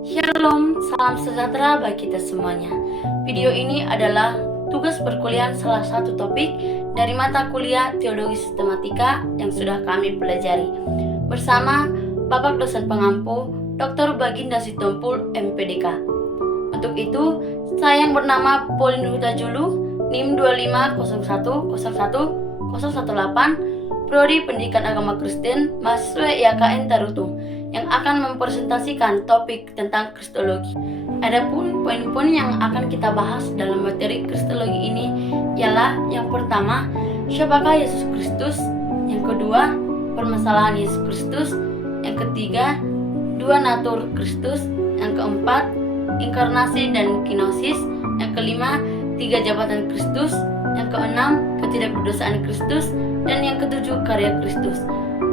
Shalom, salam sejahtera bagi kita semuanya. Video ini adalah tugas perkuliahan salah satu topik dari mata kuliah Teologi Sistematika yang sudah kami pelajari bersama Bapak dosen pengampu Dr. Baginda Sitompul, MPDK. Untuk itu, saya yang bernama Pauline Hutajulu, NIM 250101018, Prodi Pendidikan Agama Kristen, mahasiswa IAKN Tarutung, yang akan mempresentasikan topik tentang Kristologi. Adapun poin-poin yang akan kita bahas dalam materi Kristologi ini ialah yang pertama, siapakah Yesus Kristus? Yang kedua, permasalahan Yesus Kristus. Yang ketiga, dua natur Kristus. Yang keempat, inkarnasi dan kenosis. Yang kelima, tiga jabatan Kristus. Yang keenam, ketidakberdosaan Kristus. Dan yang ketujuh, karya Kristus.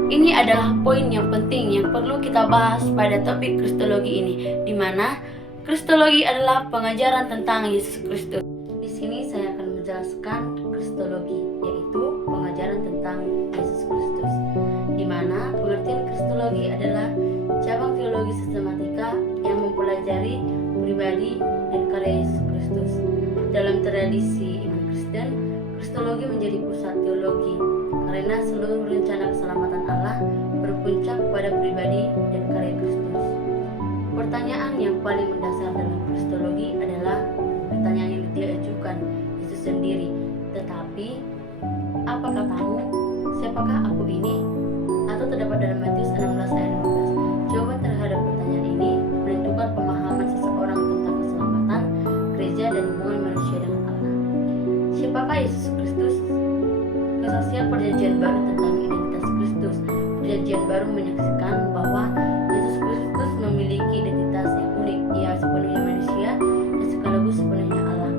Ini adalah poin yang penting yang perlu kita bahas pada topik Kristologi ini, di mana Kristologi adalah pengajaran tentang Yesus Kristus. Di sini saya akan menjelaskan Kristologi, yaitu pengajaran tentang Yesus Kristus, di mana pengertian Kristologi adalah cabang teologi sistematika yang mempelajari pribadi dan karya Yesus Kristus. Dalam tradisi iman Kristen, Kristologi menjadi pusat teologi karena seluruh rencana keselamatan Allah berpuncak pada pribadi dan karya Kristus. Pertanyaan yang paling mendasar dalam Kristologi adalah pertanyaan yang diajukan Yesus sendiri. Tetapi, apa katamu? Siapakah aku ini? Atau terdapat dalam Matius 16 ayat 15. Jawaban terhadap pertanyaan ini menentukan pemahaman seseorang tentang keselamatan, gereja, dan hubungan manusia dengan Allah. Siapakah Yesus Kristus? Kesaksian Perjanjian Baru tentang identitas Kristus. Perjanjian Baru menyaksikan bahwa Yesus Kristus memiliki identitas yang unik. Ia sepenuhnya manusia dan sekaligus sepenuhnya Allah.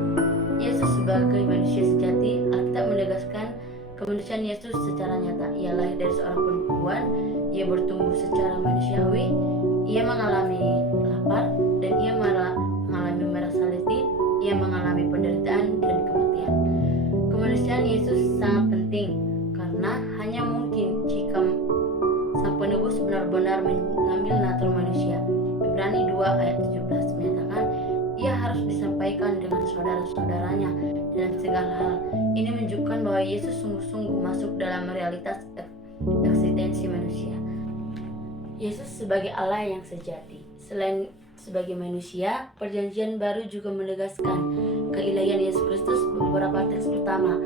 Yesus sebagai manusia sejati, Alkitab menegaskan kemanusiaan Yesus secara nyata. Ia lahir dari seorang perempuan, ia bertumbuh secara manusiawi, ia mengalami lapar, dan ia mengalami merasa letih, ia mengalami penderitaan dan kematian. Kemanusiaan Yesus sangat penting karena hanya mungkin jika sang penebus benar-benar mengambil natur manusia. Ibrani 2 ayat 17 menyatakan ia harus disampaikan dengan saudara-saudaranya dalam segala hal. Ini menunjukkan bahwa Yesus sungguh-sungguh masuk dalam realitas eksistensi manusia. Yesus sebagai Allah yang sejati. Selain sebagai manusia, Perjanjian Baru juga menegaskan keilahian Yesus Kristus beberapa teks pertama.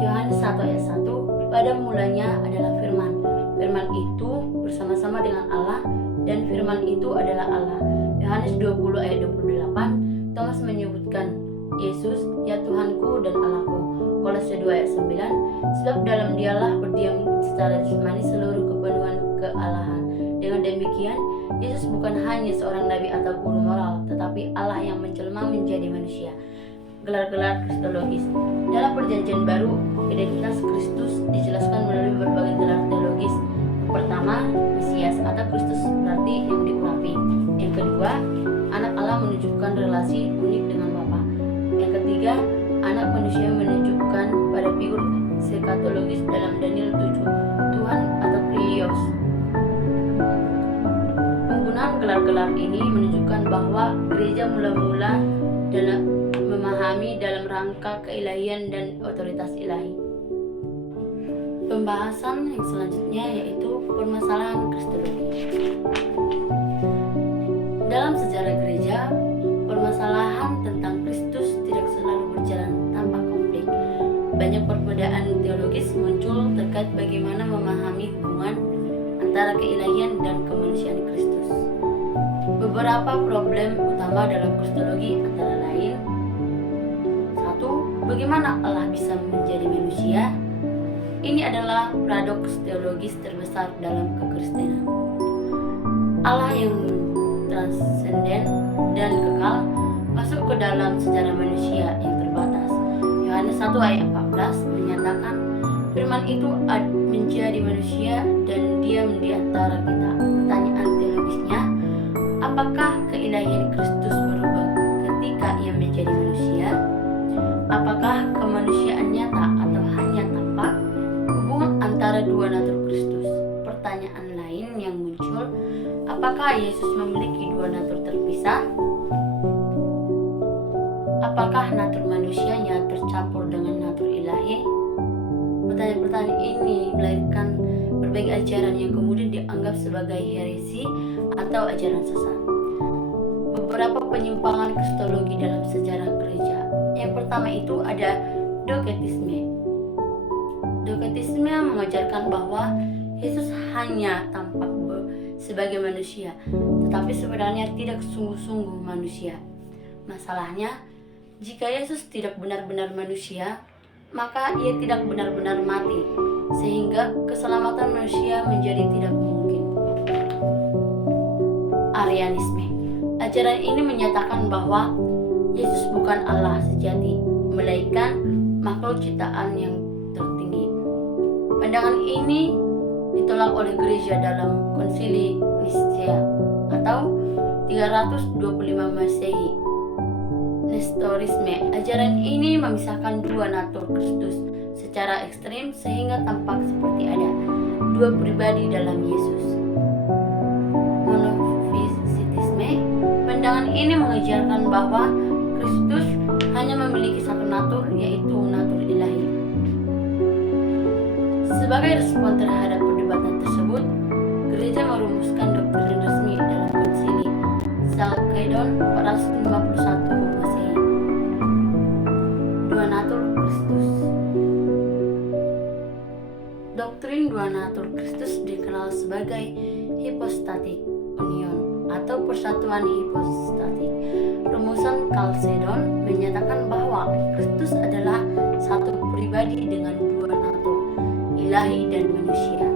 Yohanes 1 ayat 1, pada mulanya adalah firman. Firman itu bersama-sama dengan Allah, dan firman itu adalah Allah. Yohanes 20 ayat 28, Thomas menyebutkan Yesus, ya Tuhanku dan Allahku. Kolose 2 ayat 9, sebab dalam dialah berdiam secara jasmani seluruh kepenuhan kealahan. Dengan demikian, Yesus bukan hanya seorang nabi atau guru moral, tetapi Allah yang menjelma menjadi manusia. Gelar-gelar kristologis. Dalam Perjanjian Baru, identitas Kristus dijelaskan melalui berbagai gelar teologis. Yang pertama, Mesias atau Kristus berarti yang diurapi. Yang kedua, anak Allah menunjukkan relasi unik dengan Bapa. Yang ketiga, anak manusia menunjukkan pada figur eskatologis dalam Daniel 7, Tuhan atau Krios. Penggunaan gelar-gelar ini menunjukkan bahwa gereja mula-mula dalam memahami dalam rangka keilahian dan otoritas ilahi. Pembahasan yang selanjutnya yaitu permasalahan Kristologi. Dalam sejarah gereja, permasalahan tentang Kristus tidak selalu berjalan tanpa konflik. Banyak perbedaan teologis muncul terkait bagaimana memahami hubungan antara keilahian dan kemanusiaan Kristus. Beberapa problem utama dalam Kristologi antara lain: 1. Bagaimana Allah bisa menjadi manusia? Ini adalah paradoks teologis terbesar dalam kekristenan. Allah yang transenden dan kekal masuk ke dalam sejarah manusia yang terbatas. Yohanes 1 ayat 14 menyatakan firman itu menjadi manusia dan diam di antara kita. Pertanyaan teologisnya, apakah keilahian Kristus berubah ketika ia menjadi manusia? Apakah kemanusiaan nyata atau hanya tampak? Hubungan antara dua natur Kristus. Pertanyaan lain yang muncul, Apakah Yesus memiliki dua natur terpisah? Apakah natur manusianya tercampur dengan natur ilahi? Pertanyaan-pertanyaan ini melahirkan berbagai ajaran yang kemudian dianggap sebagai heresi atau ajaran sesat. Beberapa penyimpangan kristologi dalam sejarah gereja. Yang pertama itu ada doketisme. Doketisme mengajarkan bahwa Yesus hanya tampak sebagai manusia, tetapi sebenarnya tidak sungguh-sungguh manusia. Masalahnya, jika Yesus tidak benar-benar manusia, maka ia tidak benar-benar mati, sehingga keselamatan manusia menjadi tidak mungkin. Arianisme. Ajaran ini menyatakan bahwa Yesus bukan Allah sejati, melainkan makhluk ciptaan yang tertinggi. Pandangan ini ditolak oleh gereja dalam Konsili Nisea atau 325 Masehi. Nestorisme. Ajaran ini memisahkan dua natur Kristus secara ekstrim sehingga tampak seperti ada dua pribadi dalam Yesus. Monofisitisme. Pandangan ini mengajarkan bahwa Kristus hanya memiliki satu natur, yaitu natur ilahi. Sebagai respon terhadap perdebatan tersebut, gereja merumuskan doktrin resmi dalam Konsili Chalcedon 451 Masehi. Dua natur Kristus. Doktrin dua natur Kristus dikenal sebagai hypostatic union atau persatuan hipostatik. Rumusan Chalcedon menyatakan bahwa Kristus adalah satu pribadi dengan dua natur, ilahi dan manusia,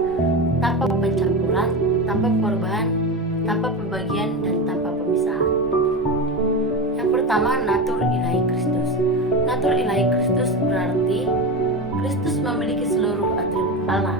tanpa pencampuran, tanpa perubahan, tanpa pembagian, dan tanpa pemisahan. Yang pertama, natur ilahi Kristus. Natur ilahi Kristus berarti Kristus memiliki seluruh atribut Allah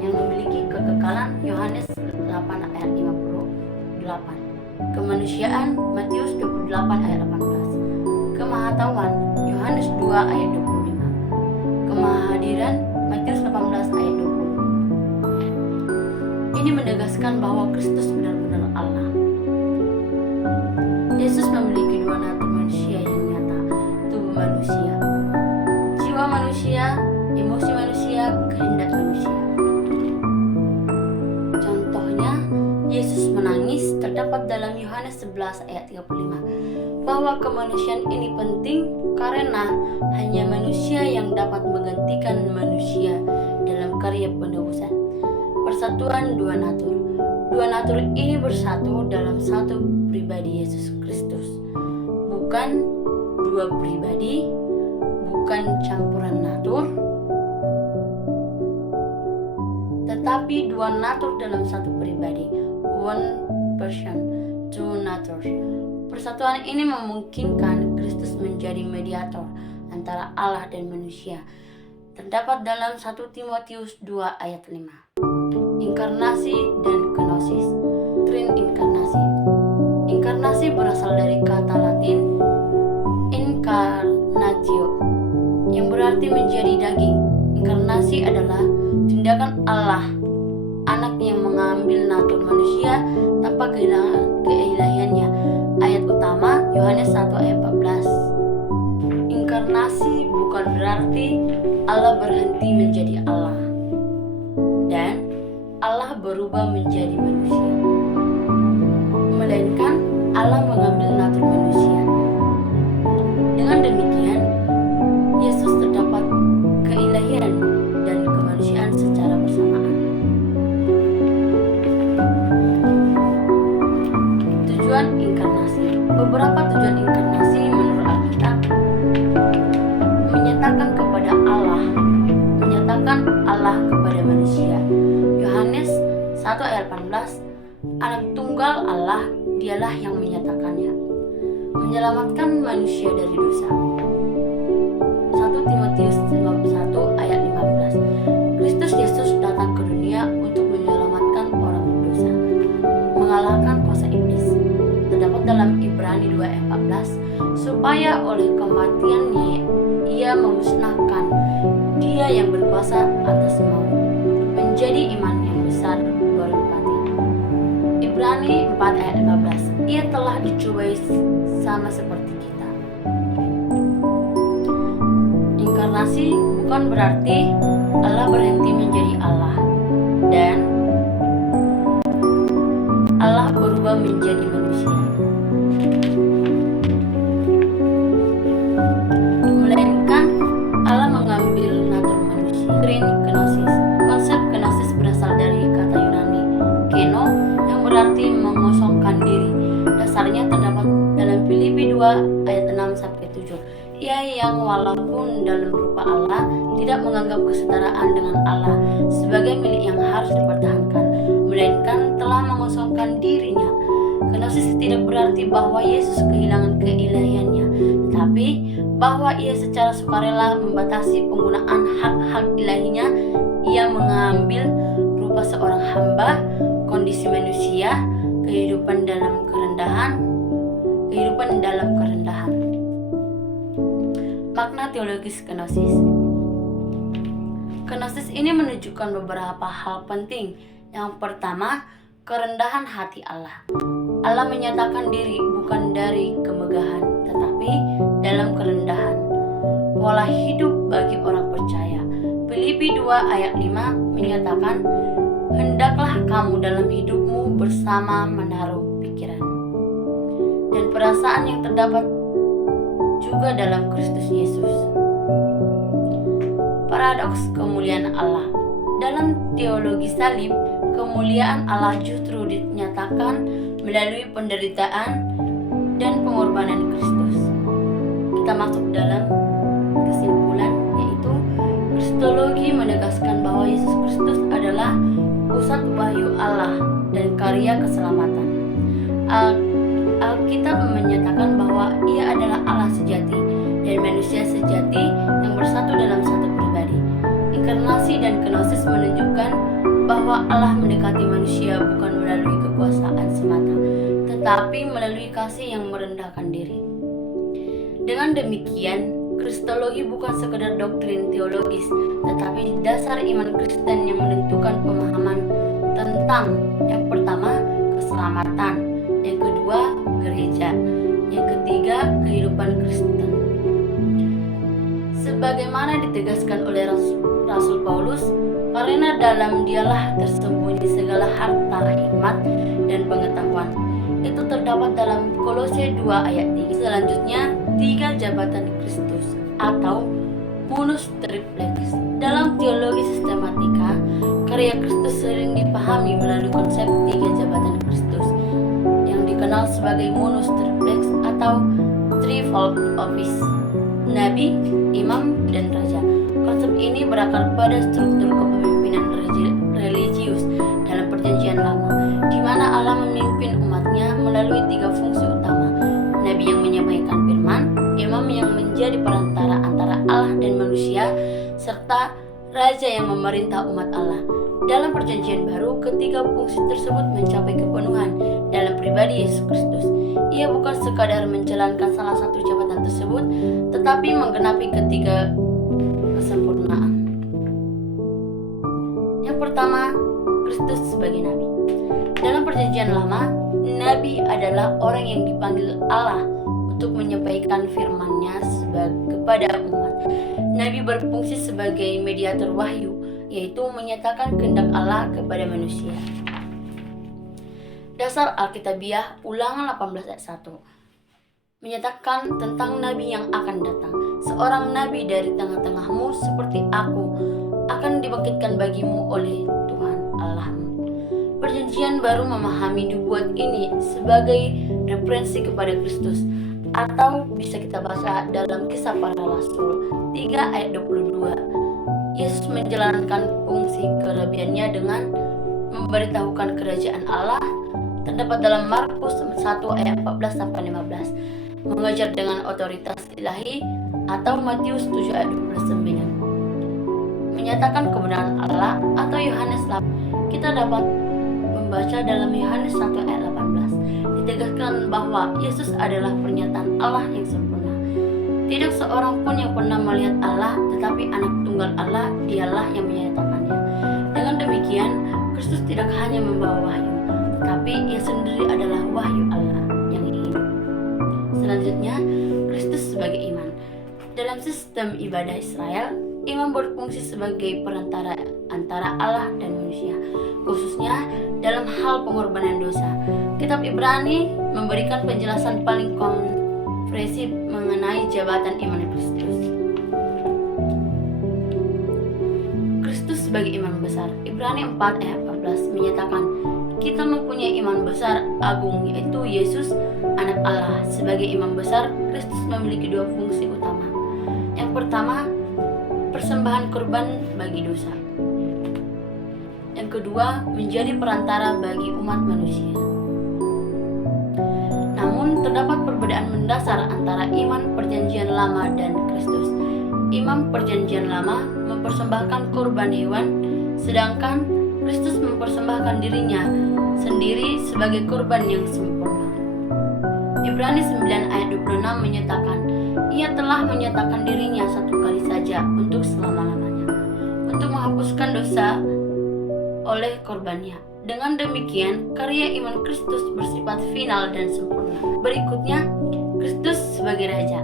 yang memiliki kekekalan, Yohanes 8 ayat 58. Kemanusiaan, Matius 28 ayat 18. Kemahatauan, Yohanes 2 ayat 25. Kemahadiran, Matius 18 ayat 20. Ini menegaskan bahwa Kristus benar-benar Allah. Yesus memiliki dua natur manusia yang nyata, tubuh manusia, jiwa manusia, emosi manusia, kehendak manusia. Contohnya, Yesus menangis terdapat dalam Yohanes 11 ayat 35. Bahwa kemanusiaan ini penting karena hanya manusia yang dapat menggantikan manusia dalam karya penebusan. Persatuan dua natur. Dua natur ini bersatu dalam satu pribadi Yesus Kristus. Bukan dua pribadi, bukan campuran natur, tetapi dua natur dalam satu pribadi. One person, two natures. Persatuan ini memungkinkan Kristus menjadi mediator antara Allah dan manusia. Terdapat dalam 1 Timotius 2 ayat 5. Inkarnasi dan kenosis. Doktrin inkarnasi. Inkarnasi berasal dari kata Latin incarnatio, yang berarti menjadi daging. Inkarnasi adalah tindakan Allah, anak yang mengambil natur manusia tanpa kehilangan keilahiannya. Ayat utama Yohanes 1 ayat 14. Inkarnasi bukan berarti Allah berhenti menjadi Allah dan Allah berubah menjadi manusia, melainkan Allah mengambil natur manusia. Dengan demikian, Yesus terdapat keilahian dan kemanusiaan secara bersamaan. Tujuan inkarnasi. Beberapa tujuan inkarnasi menurut Alkitab menyatakan Allah kepada manusia. Yohanes 1 ayat 18, anak tunggal Allah, dialah yang menyatakannya, menyelamatkan manusia dari dosa. 1 Timotius 1 ayat 15, Kristus Yesus datang ke dunia untuk menyelamatkan orang berdosa, mengalahkan kuasa iblis. Terdapat dalam Ibrani 2 ayat 14, supaya oleh kematiannya ia memusnahkan dia yang berkuasa atas maut, menjadi iman yang besar berempati. Ibrani 4 ayat 15. Ia telah dicobai sama seperti kita. Inkarnasi bukan berarti Allah berhenti menjadi Allah dan Allah berubah menjadi manusia, melainkan Allah mengambil natur manusia. Kenosis. Konsep kenosis berasal dari kata Yunani keno yang berarti mengosongkan diri. Dasarnya terdapat dalam Filipi 2 ayat 6-7. Ia yang walaupun dalam rupa Allah tidak menganggap kesetaraan dengan Allah sebagai milik yang harus dipertahankan, melainkan telah mengosongkan dirinya. Kenosis tidak berarti bahwa Yesus kehilangan keilahiannya, tetapi bahwa ia secara sukarela membatasi penggunaan hak-hak ilahinya. Ia mengambil rupa seorang hamba, kondisi manusia, kehidupan dalam kerendahan. Makna teologis kenosis. Kenosis ini menunjukkan beberapa hal penting. Yang pertama, kerendahan hati Allah. Allah menyatakan diri bukan dari kemegahan, tetapi dalam kerendahan. Pola hidup bagi orang percaya. Filipi 2 ayat 5 menyatakan, hendaklah kamu dalam hidupmu bersama menaruh pikiran dan perasaan yang terdapat juga dalam Kristus Yesus. Paradoks kemuliaan Allah. Dalam teologi salib, kemuliaan Allah justru dinyatakan melalui penderitaan dan pengorbanan Kristus. Kita masuk dalam kesimpulan, yaitu Kristologi menegaskan bahwa Yesus Kristus adalah pusat wahyu Allah dan karya keselamatan. Alkitab menyatakan bahwa ia adalah Allah sejati dan manusia sejati yang bersatu dalam satu pribadi. Inkarnasi dan kenosis menunjukkan bahwa Allah mendekati manusia bukan melalui kekuasaan semata, tetapi melalui kasih yang merendahkan diri. Dengan demikian, Kristologi bukan sekedar doktrin teologis, tetapi dasar iman Kristen yang menentukan pemahaman tentang yang pertama, keselamatan, yang kedua, gereja, yang ketiga, kehidupan Kristen. Sebagaimana ditegaskan oleh Rasul Paulus, karena dalam dialah tersembunyi segala harta, hikmat, dan pengetahuan. Itu terdapat dalam Kolose 2 ayat 3. Selanjutnya, 3 jabatan Kristus atau munus triplex. Dalam teologi sistematika, karya Kristus sering dipahami melalui konsep 3 jabatan Kristus yang dikenal sebagai munus triplex atau threefold office: nabi, imam, dan raja. Konsep ini berakar pada struktur kepemimpinan religius dalam Perjanjian Lama, di mana Allah memimpin umatnya melalui 3 fungsi utama: nabi yang menyampaikan firman, imam yang menjadi perantara antara Allah dan manusia, serta raja yang memerintah umat Allah. Dalam Perjanjian Baru, ketiga fungsi tersebut mencapai kepenuhan dalam pribadi Yesus Kristus. Ia bukan sekadar menjalankan salah satu jabatan tersebut, tetapi menggenapi ketiga kesempurnaan. Yang pertama, Kristus sebagai nabi. Dalam Perjanjian Lama, nabi adalah orang yang dipanggil Allah untuk menyampaikan firman-Nya kepada umat. Nabi berfungsi sebagai mediator wahyu, yaitu menyatakan kehendak Allah kepada manusia. Dasar Alkitabiah Ulangan 18 ayat 1 menyatakan tentang nabi yang akan datang. Seorang nabi dari tengah-tengahmu seperti aku akan dibangkitkan bagimu oleh Tuhan Allahmu. Perjanjian Baru memahami nubuat ini sebagai referensi kepada Kristus, atau bisa kita baca dalam Kisah Para Rasul 3 ayat 22. Yesus menjalankan fungsi kerabiannya dengan memberitahukan kerajaan Allah, terdapat dalam Markus 1 ayat 14-15, mengajar dengan otoritas ilahi, atau Matius 7 ayat 29, menyatakan kebenaran Allah, atau Yohanes 8. Kita dapat membaca dalam Yohanes 1 ayat 18, ditegaskan bahwa Yesus adalah pernyataan Allah yang sempurna. Tidak seorang pun yang pernah melihat Allah, tetapi anak tunggal Allah, dialah yang menyatakannya. Dengan demikian, Kristus tidak hanya membawa wahyu, tetapi ia sendiri adalah wahyu Allah yang hidup. Selanjutnya, Kristus sebagai imam. Dalam sistem ibadah Israel, imam berfungsi sebagai perantara antara Allah dan manusia, khususnya dalam hal pengorbanan dosa. Kitab Ibrani memberikan penjelasan paling komprehensif mengenai jabatan imam Kristus. Kristus sebagai imam besar. Ibrani 4 ayat 14 menyatakan, kita mempunyai imam besar agung, yaitu Yesus, anak Allah. Sebagai imam besar, Kristus memiliki dua fungsi utama. Yang pertama, persembahan korban bagi dosa. Yang kedua, menjadi perantara bagi umat manusia. Namun, terdapat perbedaan mendasar antara iman Perjanjian Lama dan Kristus. Imam Perjanjian Lama mempersembahkan korban hewan, sedangkan Kristus mempersembahkan dirinya sendiri sebagai korban yang sempurna. Ibrani 9 ayat 26 menyatakan, ia telah menyatakan dirinya satu kali saja untuk selama-lamanya, untuk menghapuskan dosa oleh korbannya. Dengan demikian, karya iman Kristus bersifat final dan sempurna. Berikutnya, Kristus sebagai Raja.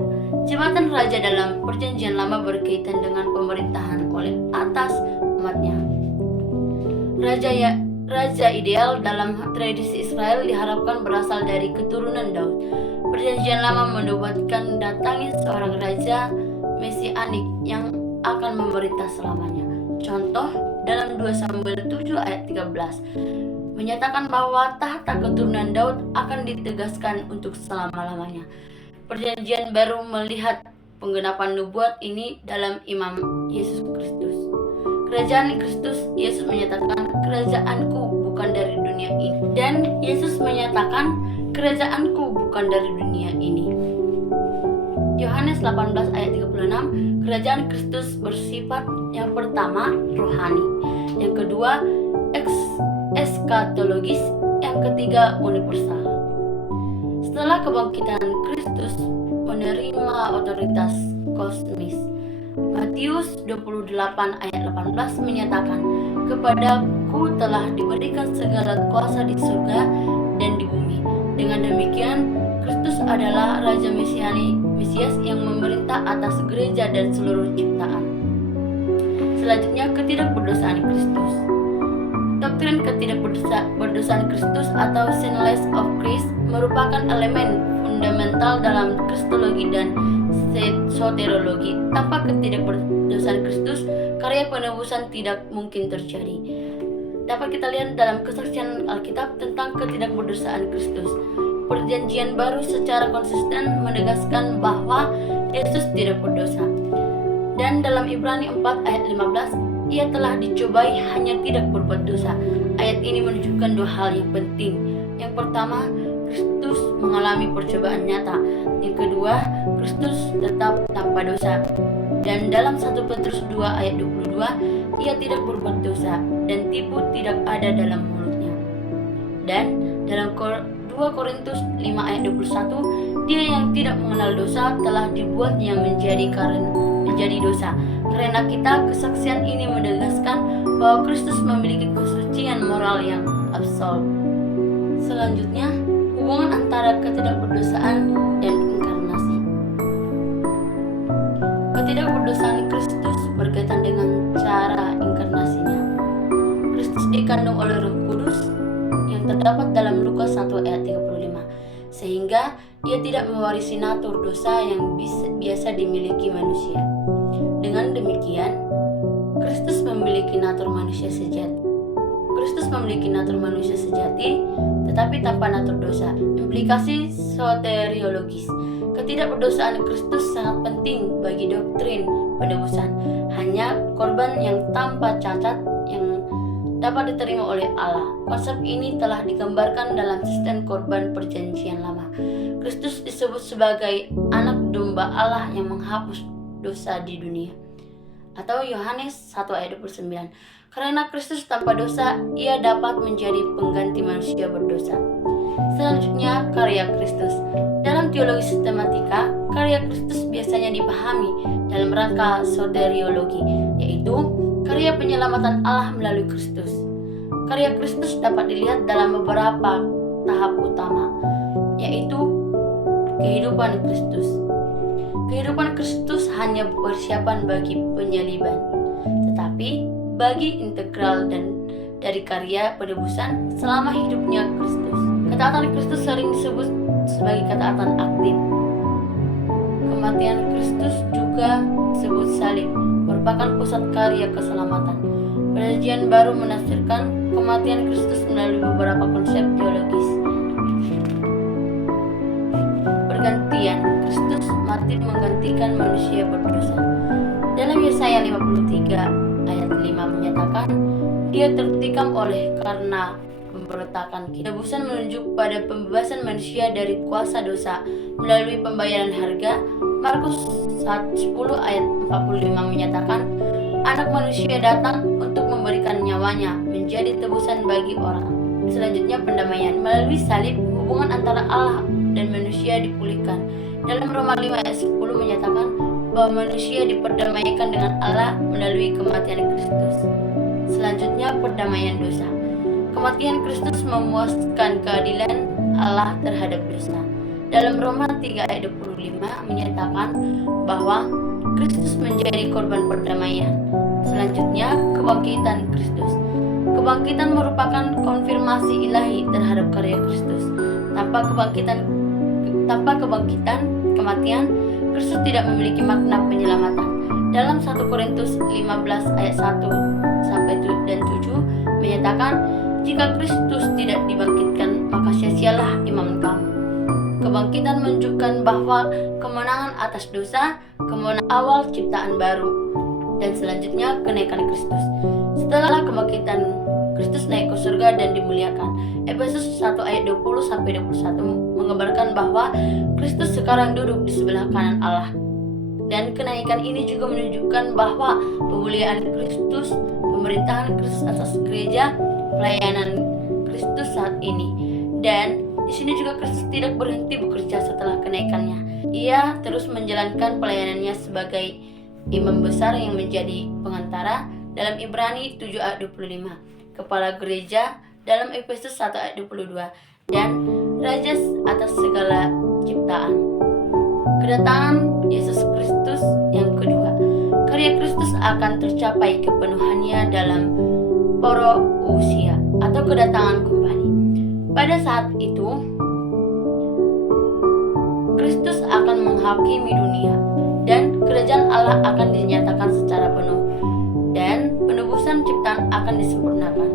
Jabatan Raja dalam Perjanjian Lama berkaitan dengan pemerintahan oleh atas umatnya. Raja ideal dalam tradisi Israel diharapkan berasal dari keturunan Daud. Perjanjian Lama menubuatkan datangnya seorang raja mesianik yang akan memerintah selamanya. Contoh dalam 2 Samuel 7 ayat 13 menyatakan bahwa tahta keturunan Daud akan ditegaskan untuk selama-lamanya. Perjanjian baru melihat penggenapan nubuat ini dalam imam Yesus Kristus. Kerajaan Kristus, Yesus menyatakan, kerajaanku bukan dari dunia ini. Dan Yesus menyatakan, kerajaanku bukan dari dunia ini. Yohanes 18 ayat 36, kerajaan Kristus bersifat yang pertama rohani, yang kedua eskatologis, yang ketiga universal. Setelah kebangkitan Kristus menerima otoritas kosmis. Matius 28 ayat 18 menyatakan, kepadaku telah diberikan segala kuasa di surga dan di bumi. Dengan demikian, Kristus adalah Raja Mesias yang memerintah atas gereja dan seluruh ciptaan. Selanjutnya, ketidakberdosaan Kristus. Doktrin ketidakberdosaan Kristus atau sinless of Christ merupakan elemen fundamental dalam kristologi dan soteriologi. Tanpa ketidakberdosaan Kristus, karya penebusan tidak mungkin terjadi. Dapat kita lihat dalam kesaksian Alkitab tentang ketidakberdosaan Kristus. Perjanjian baru secara konsisten menegaskan bahwa Yesus tidak berdosa. Dan dalam Ibrani 4 ayat 15, ia telah dicobai hanya tidak berbuat dosa. Ayat ini menunjukkan dua hal yang penting. Yang pertama, Kristus mengalami percobaan nyata. Yang kedua, Kristus tetap tanpa dosa. Dan dalam 1 Petrus 2 ayat 22, ia tidak berbuat dosa dan tipu tidak ada dalam mulutnya. Dan dalam 2 Korintus 5 ayat 21, dia yang tidak mengenal dosa telah dibuatnya menjadi dosa. Karena kita, kesaksian ini menegaskan bahwa Kristus memiliki kesucian moral yang absolut. Selanjutnya, hubungan antara ketidakberdosaan dan inkarnasi. Ketidakberdosaan Kristus berkaitan dengan cara inkarnasinya. Kristus dikandung oleh Roh Kudus yang terdapat dalam Lukas 1 ayat 35, sehingga ia tidak mewarisi natur dosa yang biasa dimiliki manusia. Dengan demikian, Kristus memiliki natur manusia sejati. Tetapi tanpa natur dosa. Implikasi soteriologis. Ketidakberdosaan Kristus sangat penting bagi doktrin penebusan. Hanya korban yang tanpa cacat yang dapat diterima oleh Allah. Konsep ini telah digambarkan dalam sistem korban Perjanjian Lama. Kristus disebut sebagai anak domba Allah yang menghapus dosa di dunia. Atau Yohanes 1 ayat 29. Karena Kristus tanpa dosa, ia dapat menjadi pengganti manusia berdosa. Selanjutnya, karya Kristus. Dalam teologi sistematika, karya Kristus biasanya dipahami dalam rangka soteriologi, yaitu karya penyelamatan Allah melalui Kristus. Karya Kristus dapat dilihat dalam beberapa tahap utama, yaitu kehidupan Kristus. Kehidupan Kristus hanya persiapan bagi penyaliban, tetapi bagi integral dan dari karya penebusan selama hidupnya Kristus. Ketaatan Kristus sering disebut sebagai ketaatan aktif. Kematian Kristus juga disebut salib, merupakan pusat karya keselamatan. Perjanjian Baru menafsirkan kematian Kristus melalui beberapa konsep teologis. Pergantian Kristus mati menggantikan manusia berdosa. Dalam Yesaya 53 ayat 5 menyatakan, Dia tertikam oleh karena pemberontakan kita. Penebusan menunjuk pada pembebasan manusia dari kuasa dosa melalui pembayaran harga. Markus 10 ayat 45 menyatakan, Anak manusia datang untuk memberikan nyawanya menjadi tebusan bagi orang. Selanjutnya pendamaian. Melalui salib, hubungan antara Allah dan manusia dipulihkan. Dalam Roma 5 ayat 10 menyatakan bahwa manusia diperdamaikan dengan Allah melalui kematian Kristus. Selanjutnya perdamaian dosa. Kematian Kristus memuaskan keadilan Allah terhadap dosa. Dalam Roma 3 ayat 25 menyatakan bahwa Kristus menjadi korban perdamaian. Selanjutnya kebangkitan Kristus. Kebangkitan merupakan konfirmasi ilahi terhadap karya Kristus. Tanpa kebangkitan, kematian, Kristus tidak memiliki makna penyelamatan. Dalam 1 Korintus 15 ayat 1 sampai dan 7 menyatakan, jika Kristus tidak dibangkitkan, maka sia-sialah iman kamu. Kebangkitan menunjukkan bahwa kemenangan atas dosa, kemenangan awal ciptaan baru, dan selanjutnya kenaikan Kristus. Setelah kebangkitan, Kristus naik ke surga dan dimuliakan. Efesus 1 ayat 20 sampai 21 mengabarkan bahwa Kristus sekarang duduk di sebelah kanan Allah. Dan kenaikan ini juga menunjukkan bahwa pemuliaan Kristus, pemerintahan Kristus atas gereja, pelayanan Kristus saat ini. Dan di sini juga Kristus tidak berhenti bekerja setelah kenaikannya. Ia terus menjalankan pelayanannya sebagai imam besar yang menjadi pengantara dalam Ibrani 7 ayat 25, kepala gereja dalam Efesus 1 ayat 22, dan raja atas segala ciptaan. Kedatangan Yesus Kristus yang kedua. Karya Kristus akan tercapai kepenuhannya dalam parousia atau kedatangan kembali. Pada saat itu, Kristus akan menghakimi dunia dan kerajaan Allah akan dinyatakan secara penuh dan penebusan ciptaan akan disempurnakan.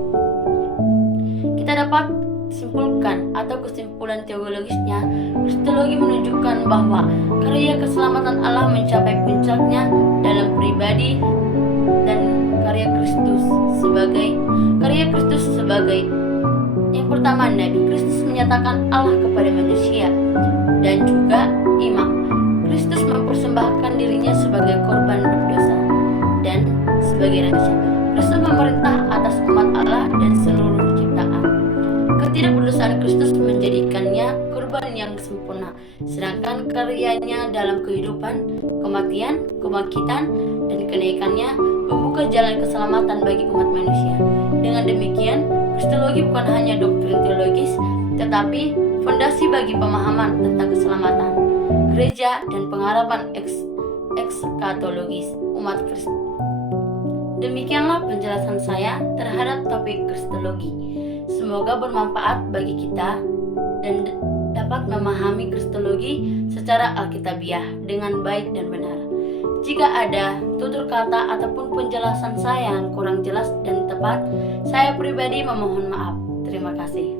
Kita dapat simpulkan atau kesimpulan teologisnya, kristologi menunjukkan bahwa karya keselamatan Allah mencapai puncaknya dalam pribadi dan karya Kristus sebagai yang pertama, Nabi. Kristus menyatakan Allah kepada manusia dan juga imam. Kristus mempersembahkan dirinya sebagai korban berdosa dan sebagai raja. Kristus memerintah atas umat Allah dan seluruh ciptaan. Ketidakberdosaan Kristus menjadikannya korban yang sempurna, sedangkan karyanya dalam kehidupan, kematian, kebangkitan, dan kenaikannya membuka jalan keselamatan bagi umat manusia. Dengan demikian, kristologi bukan hanya doktrin teologis, tetapi fondasi bagi pemahaman tentang keselamatan, gereja, dan pengharapan ekskatologis umat Kristus. Demikianlah penjelasan saya terhadap topik kristologi. Semoga bermanfaat bagi kita dan dapat memahami kristologi secara alkitabiah dengan baik dan benar. Jika ada tutur kata ataupun penjelasan saya yang kurang jelas dan tepat, saya pribadi memohon maaf. Terima kasih.